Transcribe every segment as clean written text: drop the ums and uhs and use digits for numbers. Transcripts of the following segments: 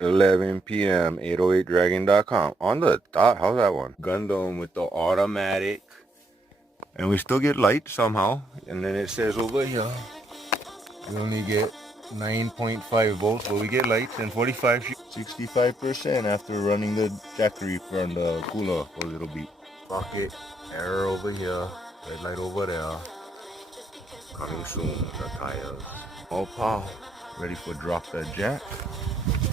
11 p.m. 808dragon.com. On the dot. How's that one? Gundam with the automatic. And we still get light somehow. And then it says over here, we only get 9.5 volts, but we get lights and 65% after running the jackery from the cooler for a little bit. Bucket, error over here, red light over there. Coming soon, the tires. All power, ready for drop that jack.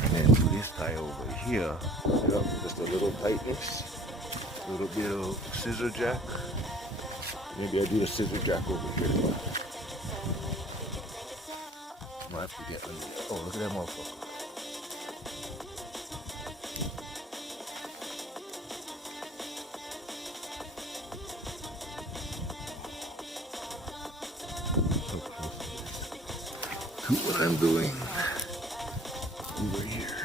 And then do this tire over here. Yep, just a little tightness, a little bit of scissor jack. Maybe I do the scissor jack over here. Might have to get under. Oh, look at that motherfucker. So close to what I'm doing over here.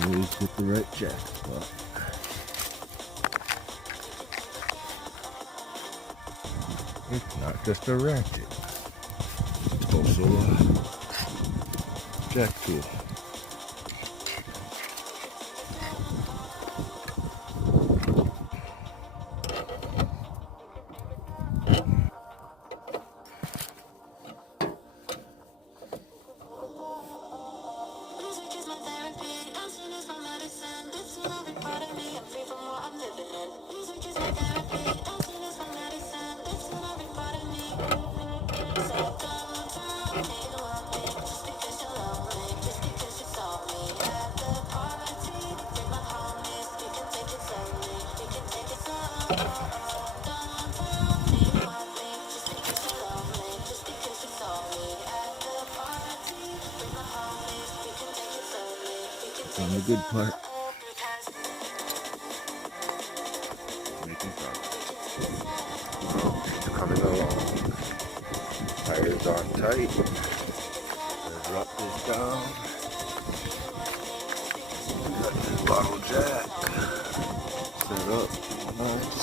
Always get the right jack spot. It's not just a ratchet. It's also a jack tool. On the good part. Making progress. It's coming along. Tires on tight. Let's drop this down. Got this bottle jack set up. Nice.